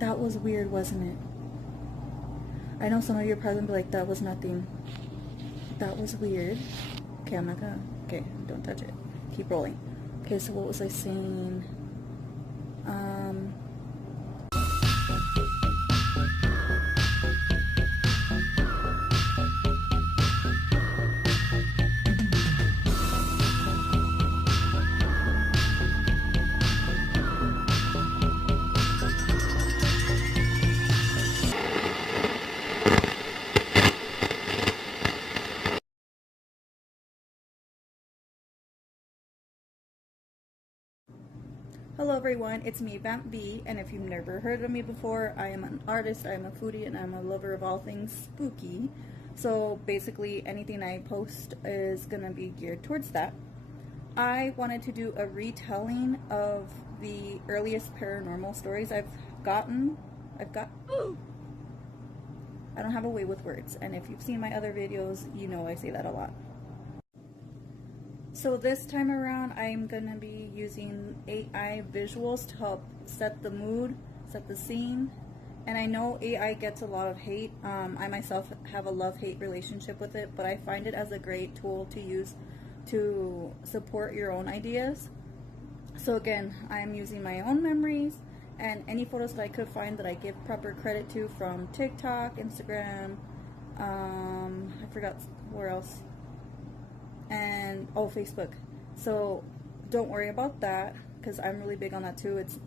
That was weird, wasn't it? I know some of you are probably gonna be like, that was nothing. That was weird. Okay, I'm not gonna. Okay, don't touch it. Keep rolling. Okay, so what was I saying? Um. Hello everyone, it's me, Vamp B, and if you've never heard of me before, I am an artist, I'm a foodie, and I'm a lover of all things spooky. So basically anything I post is gonna be geared towards that. I wanted to do a retelling of the earliest paranormal stories I've got. I don't have a way with words, and if you've seen my other videos, you know I say that a lot. So this time around, I'm going to be using AI visuals to help set the mood, set the scene. And I know AI gets a lot of hate. I myself have a love-hate relationship with it, but I find it as a great tool to use to support your own ideas. So again, I'm using my own memories and any photos that I could find that I give proper credit to from TikTok, Instagram, I forgot where else, and oh, Facebook. So don't worry about that because I'm really big on that too. It's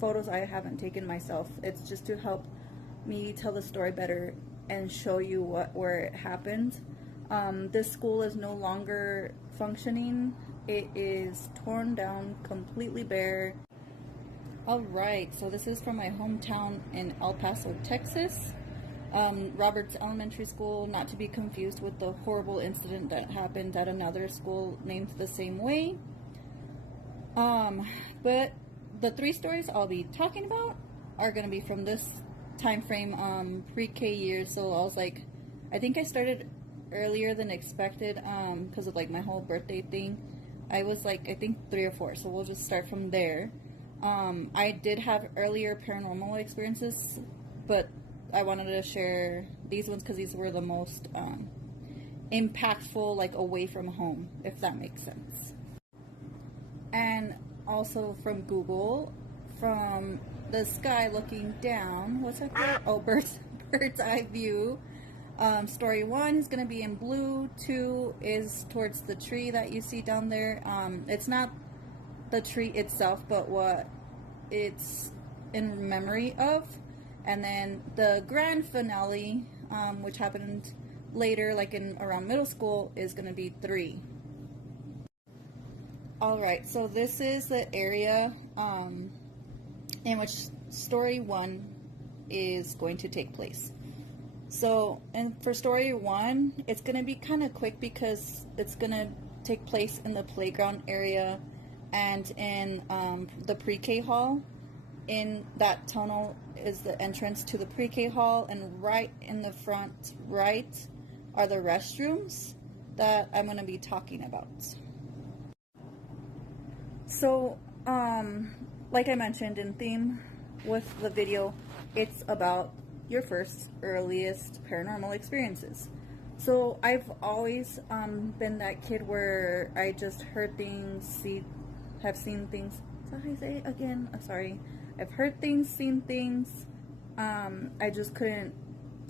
photos I haven't taken myself. It's just to help me tell the story better and show you where it happened. This school is no longer functioning. It is torn down, completely bare. Alright, so this is from my hometown in El Paso, Texas. Roberts Elementary School, not to be confused with the horrible incident that happened at another school named the same way. But the three stories I'll be talking about are going to be from this time frame, pre-K years. So I was like, I think I started earlier than expected because of like my whole birthday thing. I was like, I think 3 or 4, so we'll just start from there. I did have earlier paranormal experiences, but I wanted to share these ones because these were the most impactful, like away from home, if that makes sense. And also from Google, from the sky looking down, what's that called? Oh, bird's eye view. Story 1 is going to be in blue. 2 is towards the tree that you see down there. It's not the tree itself, but what it's in memory of. And then the grand finale, which happened later, like in around middle school, is going to be 3. Alright, so this is the area in which story 1 is going to take place. So, and for story 1, it's going to be kind of quick because it's going to take place in the playground area and in the pre-K hall. In that tunnel is the entrance to the pre-K hall, and right in the front right are the restrooms that I'm going to be talking about. So, like I mentioned in theme with the video, it's about your first earliest paranormal experiences. So I've always been that kid where I just heard things, have seen things. Is that how you say it again? I'm sorry. I've heard things, seen things. I just couldn't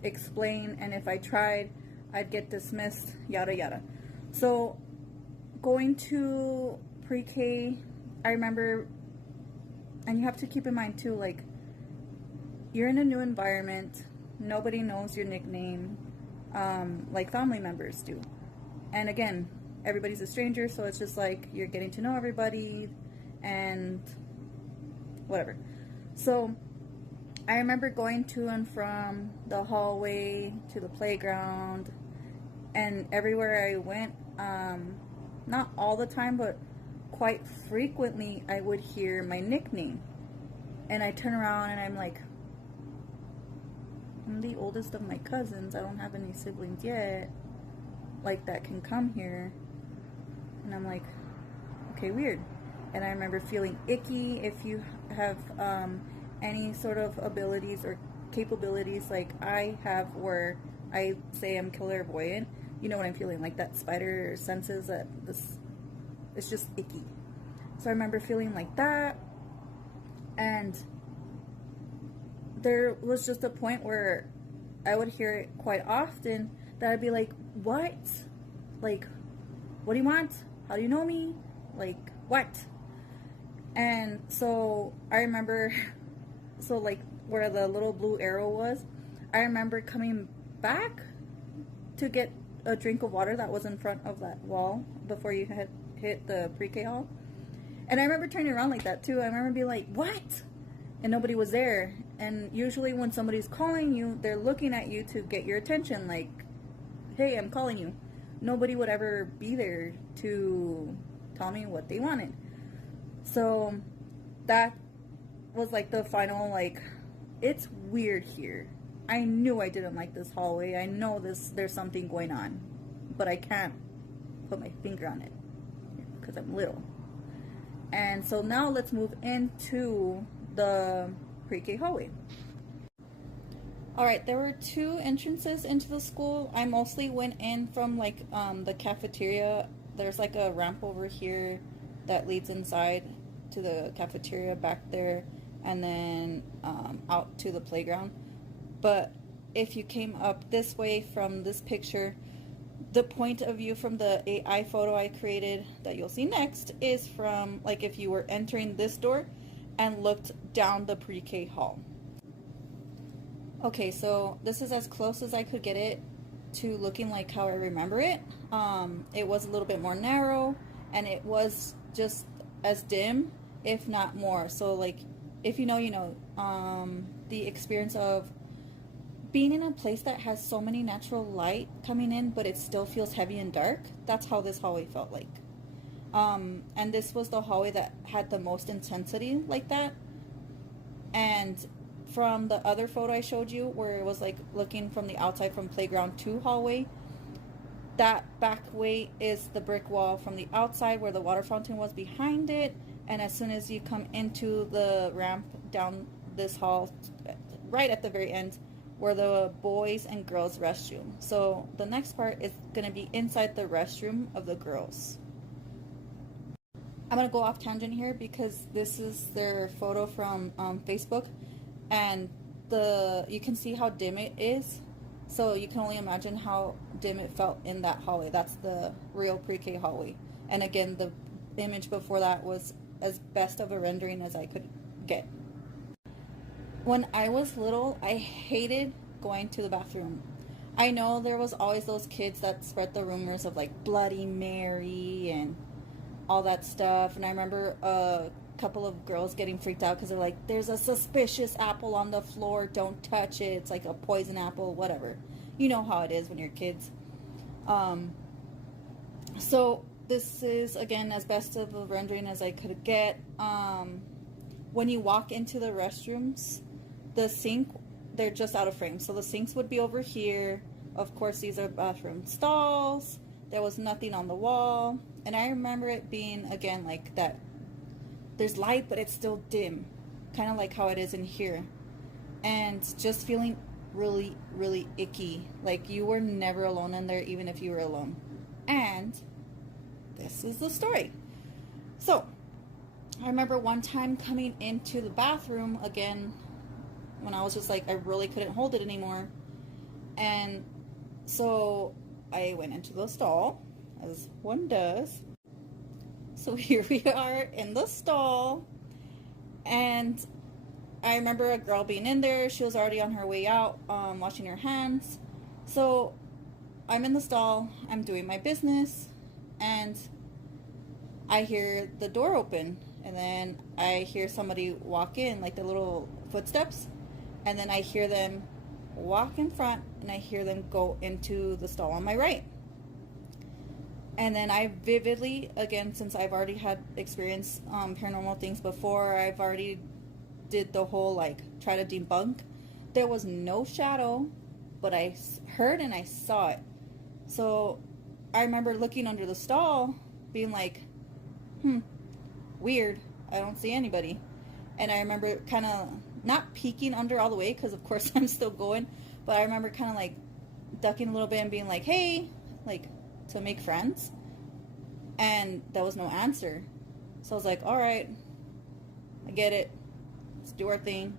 explain, and if I tried, I'd get dismissed, yada yada. So going to pre-K, I remember, and you have to keep in mind too, like, you're in a new environment, nobody knows your nickname, like family members do. And again, everybody's a stranger, so it's just like you're getting to know everybody and whatever. So I remember going to and from the hallway to the playground, and everywhere I went, not all the time, but quite frequently, I would hear my nickname. And I turn around and I'm like, I'm the oldest of my cousins. I don't have any siblings yet, like, that can come here. And I'm like, okay, weird. And I remember feeling icky. If you have any sort of abilities or capabilities like I have, where I say I'm clairvoyant. You know what I'm feeling, like that spider senses that this, it's just icky. So I remember feeling like that, and there was just a point where I would hear it quite often that I'd be like, what? Like, what do you want? How do you know me? Like, what? And so I remember, so like where the little blue arrow was, I remember coming back to get a drink of water that was in front of that wall before you had hit the pre-K hall. And I remember turning around like that too. I remember being like, what? And nobody was there. And usually when somebody's calling you, they're looking at you to get your attention, like, hey, I'm calling you. Nobody would ever be there to tell me what they wanted. So that was like the final, like, it's weird here. I knew I didn't like this hallway. I know there's something going on, but I can't put my finger on it because I'm little. And so now let's move into the pre-K hallway. All right, there were 2 entrances into the school. I mostly went in from like the cafeteria. There's like a ramp over here that leads inside to the cafeteria back there, and then out to the playground. But if you came up this way from this picture, the point of view from the AI photo I created that you'll see next is from like if you were entering this door and looked down the pre-K hall. Okay, so this is as close as I could get it to looking like how I remember it. It was a little bit more narrow, and it was just as dim, if not more. So like, if you know, you know, the experience of being in a place that has so many natural light coming in, but it still feels heavy and dark. That's how this hallway felt like. And this was the hallway that had the most intensity like that. And from the other photo I showed you, where it was like looking from the outside from playground to hallway, that back way is the brick wall from the outside where the water fountain was behind it. And as soon as you come into the ramp down this hall, right at the very end, were the boys and girls restroom. So the next part is going to be inside the restroom of the girls. I'm going to go off tangent here because this is their photo from Facebook, and you can see how dim it is. So you can only imagine how dim it felt in that hallway. That's the real pre-K hallway. And again, the image before that was as best of a rendering as I could get. When I was little, I hated going to the bathroom. I know there was always those kids that spread the rumors of like Bloody Mary and all that stuff. And I remember a couple of girls getting freaked out because they're like, there's a suspicious apple on the floor, don't touch it, it's like a poison apple, whatever. You know how it is when you're kids. So this is, again, as best of a rendering as I could get. When you walk into the restrooms, the sink, they're just out of frame. So the sinks would be over here. Of course, these are bathroom stalls. There was nothing on the wall. And I remember it being, again, like that. There's light, but it's still dim. Kind of like how it is in here. And just feeling really, really icky. Like you were never alone in there, even if you were alone. And this is the story. So, I remember one time coming into the bathroom, again, when I was just like, I really couldn't hold it anymore. And so I went into the stall, as one does. So here we are in the stall, and I remember a girl being in there. She was already on her way out, washing her hands. So I'm in the stall, I'm doing my business, and I hear the door open, and then I hear somebody walk in, like the little footsteps, and then I hear them walk in front, and I hear them go into the stall on my right. And then I vividly, again, since I've already had experienced paranormal things before, I've already did the whole, like, try to debunk. There was no shadow, but I heard and I saw it. So I remember looking under the stall, being like, weird, I don't see anybody. And I remember kind of not peeking under all the way because, of course, I'm still going. But I remember kind of like ducking a little bit and being like, hey, like to make friends. And there was no answer. So I was like, all right, I get it. Let's do our thing.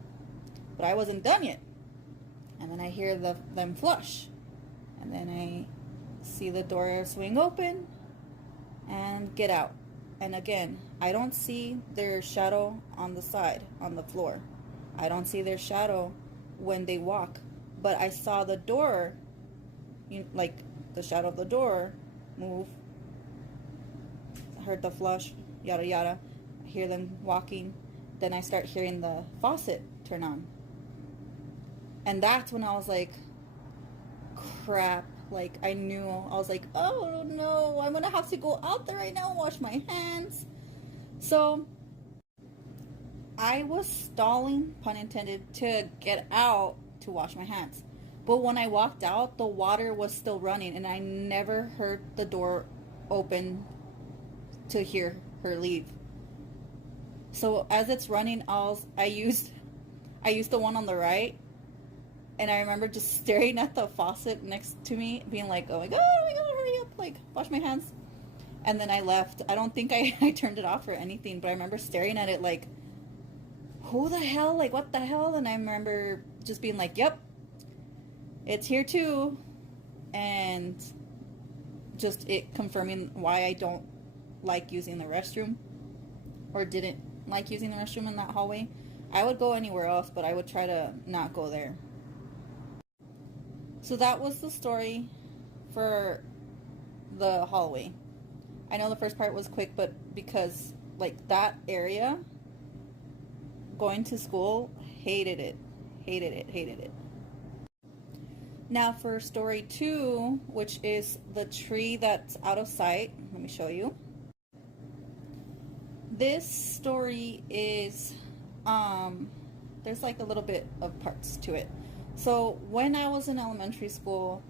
But I wasn't done yet. And then I hear them flush. And then I see the door swing open and get out. And again, I don't see their shadow on the side, on the floor. I don't see their shadow when they walk. But I saw the door, like the shadow of the door, move. I heard the flush, yada yada. I hear them walking. Then I start hearing the faucet turn on. And that's when I was like, crap. Like, I knew. I was like, oh no, I'm gonna have to go out there right now and wash my hands. So I was stalling, pun intended, to get out to wash my hands. But when I walked out, the water was still running, and I never heard the door open to hear her leave. So as it's running, I used the one on the right, and I remember just staring at the faucet next to me, being like, oh my god, hurry up, like, wash my hands. And then I left. I don't think I turned it off or anything, but I remember staring at it like, who the hell, like, what the hell? And I remember just being like, yep, it's here too. And just it confirming why I don't like using the restroom, or didn't like using the restroom in that hallway. I would go anywhere else, but I would try to not go there. So that was the story for the hallway. I know the first part was quick, but because, like, that area, going to school, hated it. Now for story 2, which is the tree that's out of sight. Let me show you. This story is, there's like a little bit of parts to it. So when I was in elementary school,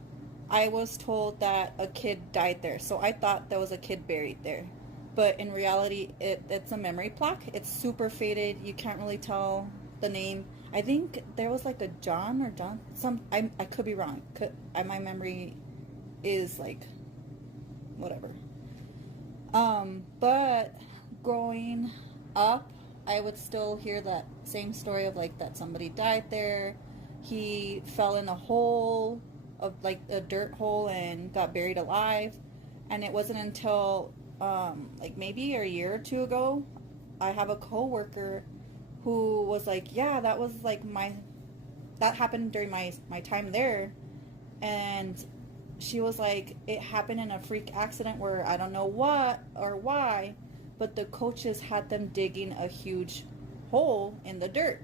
I was told that a kid died there. So I thought there was a kid buried there. But in reality, it's a memory plaque. It's super faded. You can't really tell the name. I think there was like a John or John. I could be wrong. My memory is like whatever. But growing up, I would still hear that same story of like that somebody died there. He fell in a hole, of like a dirt hole, and got buried alive. And it wasn't until like maybe a year or two ago, I have a coworker who was like, yeah, that was like that happened during my time there. And she was like, it happened in a freak accident where I don't know what or why, but the coaches had them digging a huge hole in the dirt,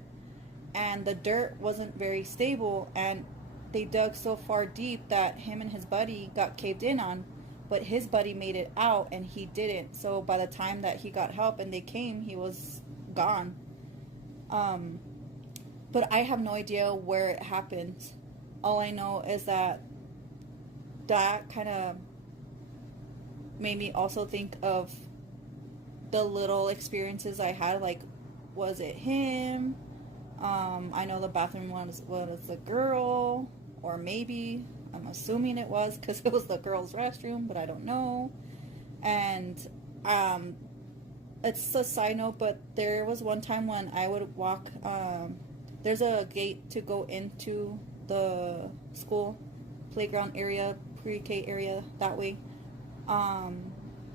and the dirt wasn't very stable, and they dug so far deep that him and his buddy got caved in on, but his buddy made it out and he didn't. So by the time that he got help and they came, he was gone. But I have no idea where it happened. All I know is that kind of made me also think of the little experiences I had. Like, was it him? I know the bathroom was the girl, or maybe, I'm assuming it was, because it was the girl's restroom, but I don't know. And it's a side note, but there was one time when I would walk, there's a gate to go into the school playground area, pre-K area, that way. I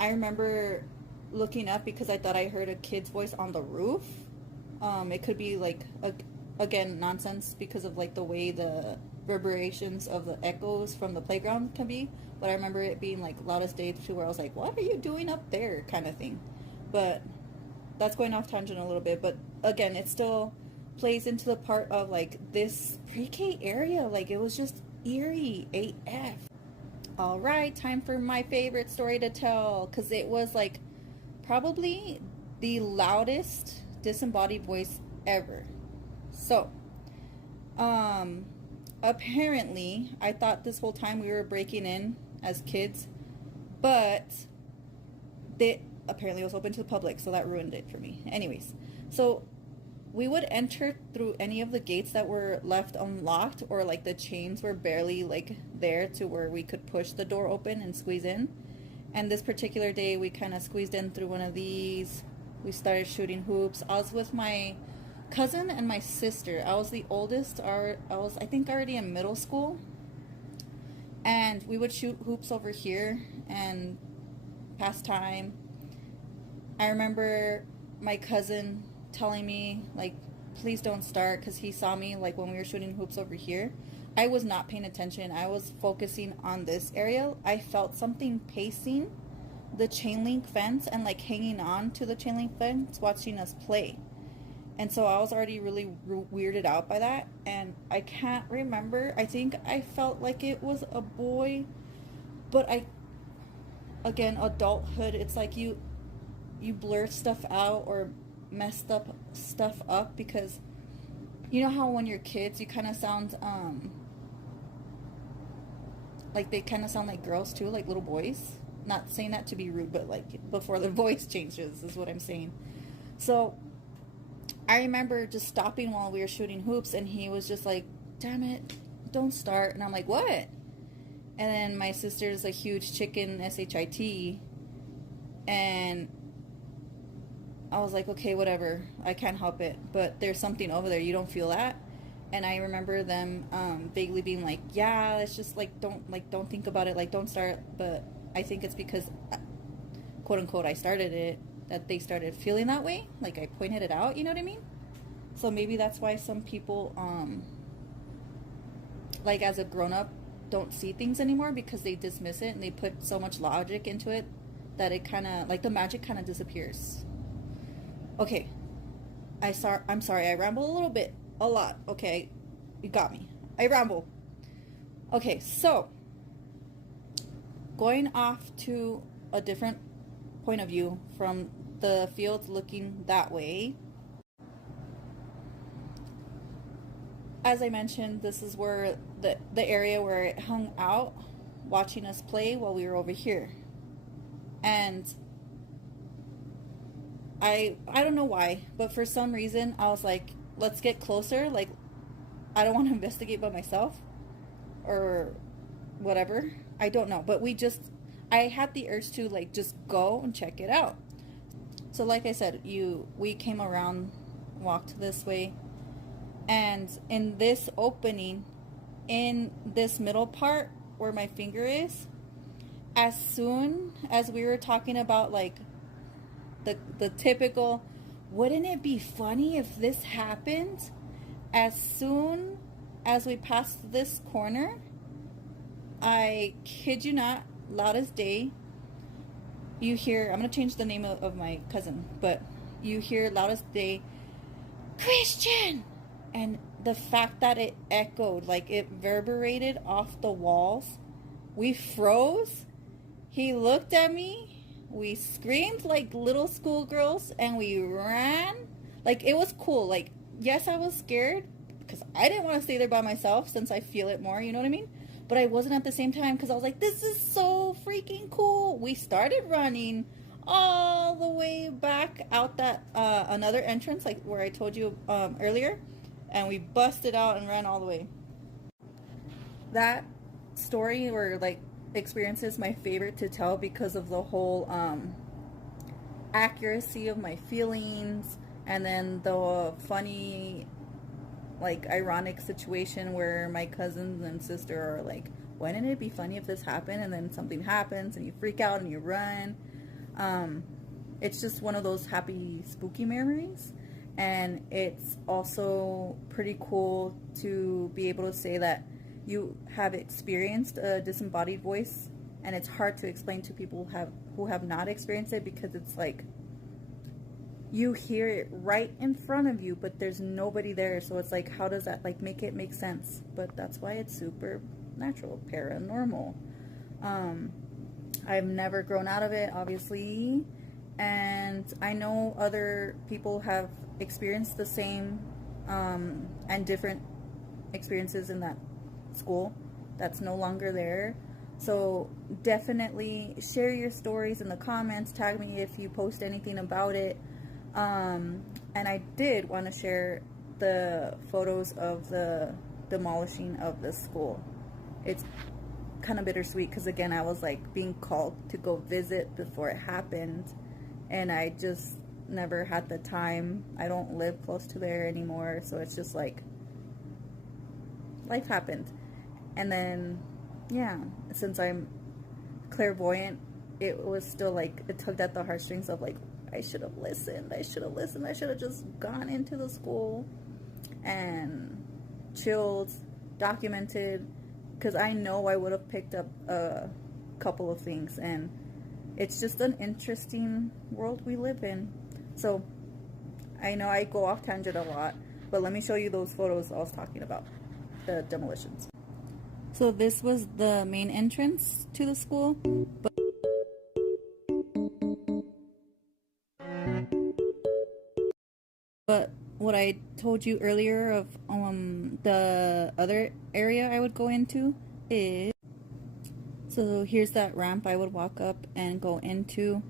remember looking up because I thought I heard a kid's voice on the roof. It could be like, again, nonsense because of like the way the reverberations of the echoes from the playground can be. But I remember it being like loud as day, to where I was like, what are you doing up there, kind of thing. But that's going off tangent a little bit. But again, it still plays into the part of like this pre-K area. Like, it was just eerie AF. All right, time for my favorite story to tell, because it was like probably the loudest disembodied voice ever. So, apparently, I thought this whole time we were breaking in as kids, but apparently it was open to the public, so that ruined it for me. Anyways, so we would enter through any of the gates that were left unlocked, or like the chains were barely like there to where we could push the door open and squeeze in. And this particular day, we kind of squeezed in through one of these. We started shooting hoops. I was with my cousin and my sister. I was the oldest. I was, I think, already in middle school. And we would shoot hoops over here and pass time. I remember my cousin telling me, like, please don't start, because he saw me, like, when we were shooting hoops over here. I was not paying attention. I was focusing on this area. I felt something pacing the chain link fence and, like, hanging on to the chain link fence, watching us play. And so I was already really weirded out by that. And I can't remember. I think I felt like it was a boy. But again, adulthood, it's like you blur stuff out or messed up stuff up, because you know how when you're kids you kind of sound like they kind of sound like girls too, like little boys. Not saying that to be rude, but like before the voice changes is what I'm saying. So I remember just stopping while we were shooting hoops, and he was just like, damn it, don't start. And I'm like, what? And then my sister's a huge chicken, shit, and I was like, okay, whatever, I can't help it, but there's something over there, you don't feel that? And I remember them vaguely being like, yeah, it's just don't think about it, like, don't start. But I think it's because, quote unquote, I started it, that they started feeling that way, like I pointed it out, you know what I mean? So maybe that's why some people like as a grown-up don't see things anymore, because they dismiss it and they put so much logic into it that it kind of, like, the magic kind of disappears. Okay, I'm sorry, I ramble a little bit, a lot. Okay, you got me. I ramble. Okay, so going off to a different point of view from the field looking that way. As I mentioned, this is where the area where it hung out, watching us play while we were over here. And I don't know why, but for some reason I was like, let's get closer. Like, I don't want to investigate by myself or whatever. I don't know, but I had the urge to, like, just go and check it out. So like I said, we came around, walked this way, and in this opening, in this middle part where my finger is, as soon as we were talking about, like, the typical, wouldn't it be funny if this happened? As soon as we passed this corner, I kid you not, loud as day, you hear, I'm going to change the name of my cousin, but you hear loud as day, Christian! And the fact that it echoed, like it reverberated off the walls, we froze. He looked at me. We screamed like little schoolgirls, and we ran. Like, it was cool. Like, yes, I was scared because I didn't want to stay there by myself, since I feel it more, you know what I mean? But I wasn't at the same time, because I was like, this is so freaking cool. We started running all the way back out that another entrance, like where I told you earlier, and we busted out and ran all the way. That story, or like experience, is my favorite to tell because of the whole accuracy of my feelings, and then the funny, like, ironic situation where my cousins and sister are like, wouldn't it be funny if this happened? And then something happens and you freak out and you run. It's just one of those happy, spooky memories. And it's also pretty cool to be able to say that you have experienced a disembodied voice, and it's hard to explain to people who have not experienced it, because it's like you hear it right in front of you, but there's nobody there. So it's like, how does that, like, make it make sense? But that's why it's super natural, paranormal. I've never grown out of it, obviously, and I know other people have experienced the same and different experiences in that school that's no longer there. So definitely share your stories in the comments. Tag me if you post anything about it. And I did want to share the photos of the demolishing of the school. It's kind of bittersweet because, again, I was like being called to go visit before it happened, and I just never had the time. I don't live close to there anymore, so it's just like life happened. And then, yeah, since I'm clairvoyant, it was still like it tugged at the heartstrings of like, I should have listened, I should have listened, I should have just gone into the school and chilled, documented, because I know I would have picked up a couple of things. And it's just an interesting world we live in. So I know I go off tangent a lot, but let me show you those photos I was talking about, the demolitions. So this was the main entrance to the school, but what I told you earlier of the other area I would go into is, so here's that ramp I would walk up and go into.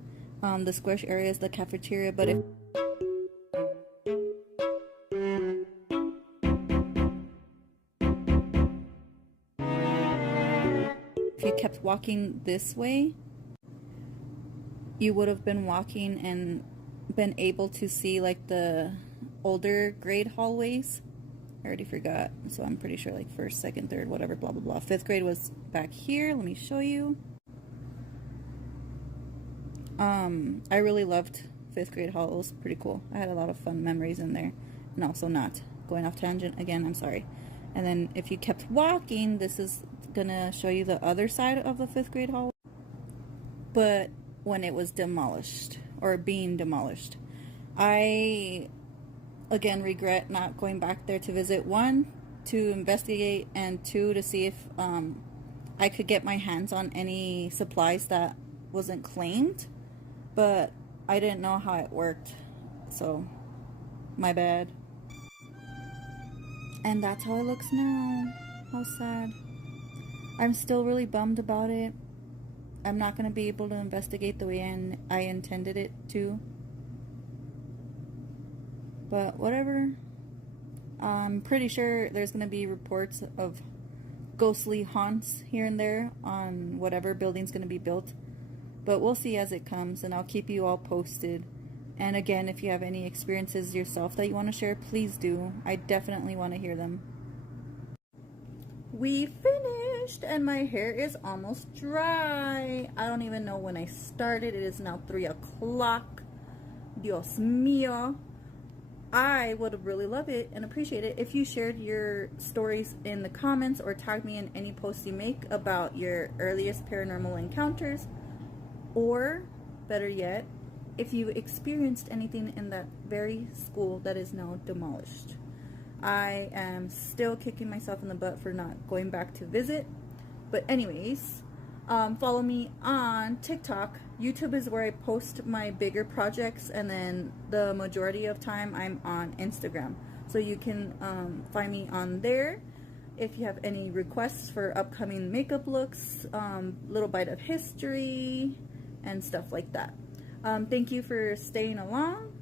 The squish area is the cafeteria, but if you kept walking this way, you would have been walking and been able to see like the older grade hallways. I already forgot, so I'm pretty sure like first, second, third, whatever, blah blah blah. Fifth grade was back here. Let me show you. I really loved fifth grade hall. It was pretty cool. I had a lot of fun memories in there. And also, not going off tangent again, I'm sorry. And then if you kept walking, this is gonna show you the other side of the fifth grade hall, but when it was demolished or being demolished. I again regret not going back there to visit, one, to investigate, and two, to see if I could get my hands on any supplies that wasn't claimed, but I didn't know how it worked, so my bad. And that's how it looks now. How sad. I'm still really bummed about it. I'm not going to be able to investigate the way I intended it to. But whatever. I'm pretty sure there's going to be reports of ghostly haunts here and there on whatever building's going to be built. But we'll see as it comes, and I'll keep you all posted. And again, if you have any experiences yourself that you want to share, please do. I definitely want to hear them. We finished, and my hair is almost dry. I don't even know when I started. It is now 3 o'clock. Dios mío. I would really love it and appreciate it if you shared your stories in the comments or tagged me in any posts you make about your earliest paranormal encounters, or better yet, if you experienced anything in that very school that is now demolished. I am still kicking myself in the butt for not going back to visit. But anyways, follow me on TikTok. YouTube is where I post my bigger projects, and then the majority of time I'm on Instagram. So you can find me on there. If you have any requests for upcoming makeup looks, little bite of history, and stuff like that. Thank you for staying along,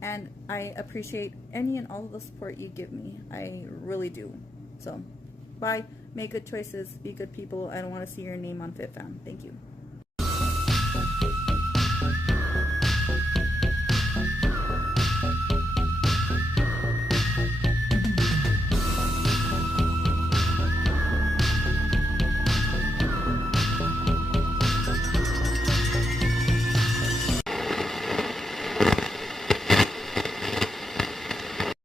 and I appreciate any and all of the support you give me. I really do. So, bye. Make good choices. Be good people. I don't want to see your name on FitFam. Thank you.